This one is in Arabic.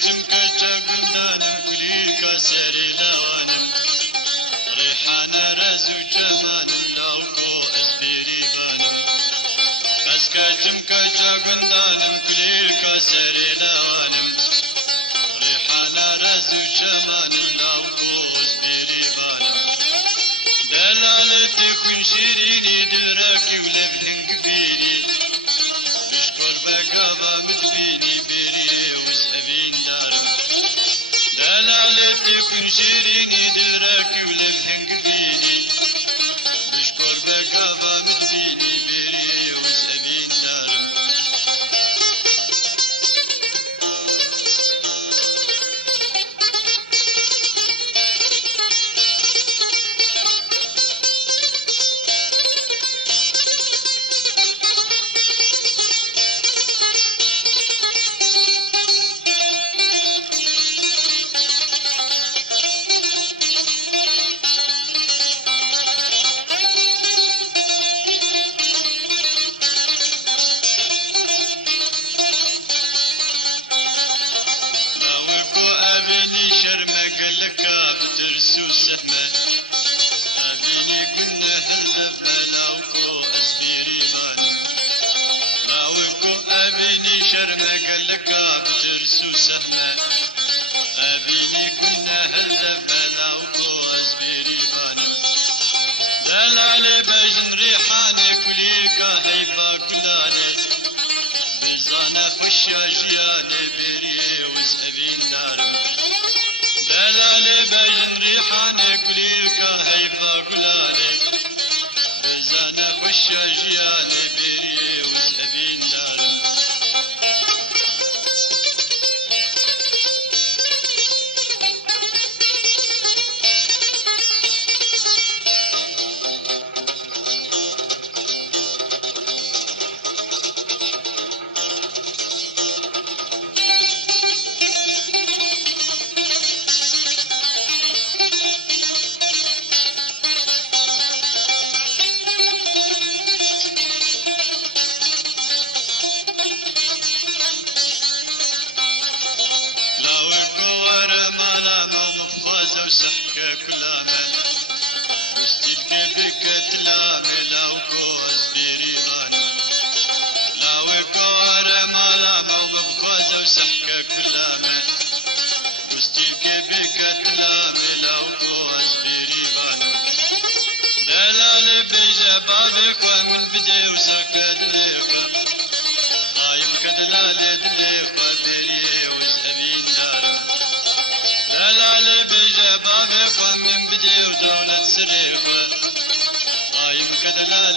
كتم كجا كندانم كليكا سري لوانم ريحانة رزو جمانم لاوكو أسبيري بانم كتم كجا كندانم كليكا سري لوانم ريحانة رزو جمانم لاوكو أسبيري بانم دلالتي كن شيريني دراكي ولبحن كبيري بشكر بقابة متبيني بيري وسهبين دارم دلالتي كن شيريني دراكي ولبحن كبيري بشكر بقابة متبيني بيري وسهبين دارم لك بترسو سهمة أبيني كنا حلف ملاوكو أسبيري بانم لاوكو أبيني شرمك لك بترسو سهمة أبيني كنا حلف ملاوكو أسبيري بانم دلالي بجن ريحاني كليكا حيفا كلاني بزانا خشا جياني بيري وسهبين دارم دلالي بجن ريحاني كليكا هيفا كلاني بزانا خشا جياني بيري وسهبين دارم وسحكة كلامة وستيلك بك تلامي لاوكو أسبيري غانا لاوكو رمالامة وبخوزة وسحكة كلامة وستيلك بك تلامي لاوكو أسبيري غانا دلالي بجبابك ومن بدي وسكة دليقة قايم كدلالي دليقة بيري وسهبين دارم دلالي بجبابك ومن بدي ودولة سريقة قايم كدلالي